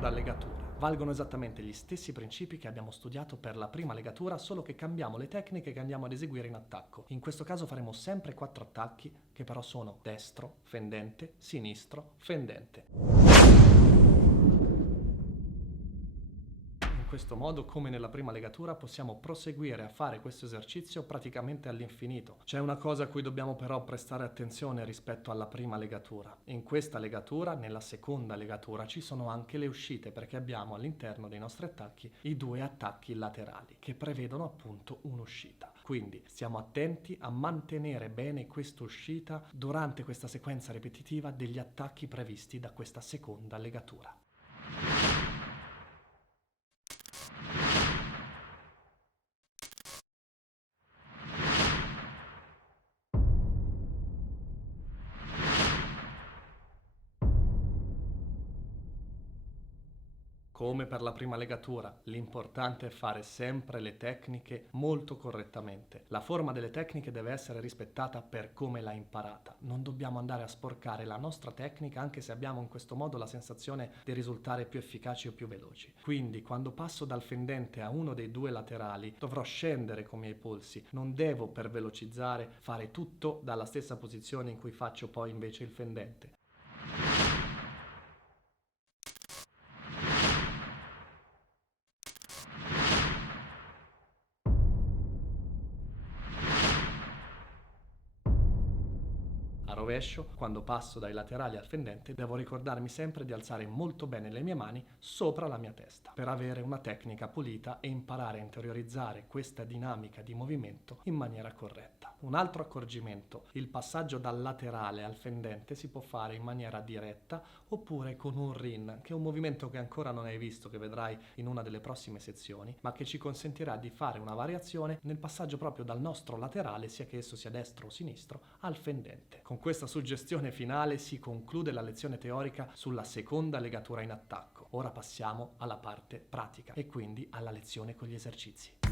seconda legatura. Valgono esattamente gli stessi principi che abbiamo studiato per la prima legatura, solo che cambiamo le tecniche che andiamo ad eseguire in attacco. In questo caso faremo sempre 4 attacchi, che però sono destro, fendente, sinistro, fendente. In questo modo, come nella prima legatura, possiamo proseguire a fare questo esercizio praticamente all'infinito. C'è una cosa a cui dobbiamo però prestare attenzione rispetto alla prima legatura. In questa legatura, nella seconda legatura, ci sono anche le uscite, perché abbiamo all'interno dei nostri attacchi i 2 attacchi laterali, che prevedono appunto un'uscita. Quindi stiamo attenti a mantenere bene questa uscita durante questa sequenza ripetitiva degli attacchi previsti da questa seconda legatura. Come per la prima legatura, l'importante è fare sempre le tecniche molto correttamente. La forma delle tecniche deve essere rispettata per come l'hai imparata. Non dobbiamo andare a sporcare la nostra tecnica, anche se abbiamo in questo modo la sensazione di risultare più efficaci o più veloci. Quindi, quando passo dal fendente a uno dei 2 laterali, dovrò scendere con i miei polsi. Non devo, per velocizzare, fare tutto dalla stessa posizione in cui faccio poi invece il fendente. A rovescio, quando passo dai laterali al fendente, devo ricordarmi sempre di alzare molto bene le mie mani sopra la mia testa, per avere una tecnica pulita e imparare a interiorizzare questa dinamica di movimento in maniera corretta. Un altro accorgimento: il passaggio dal laterale al fendente si può fare in maniera diretta oppure con un rin, che è un movimento che ancora non hai visto, che vedrai in una delle prossime sezioni, ma che ci consentirà di fare una variazione nel passaggio proprio dal nostro laterale, sia che esso sia destro o sinistro, al fendente. Con questa suggestione finale si conclude la lezione teorica sulla seconda legatura in attacco. Ora passiamo alla parte pratica e quindi alla lezione con gli esercizi.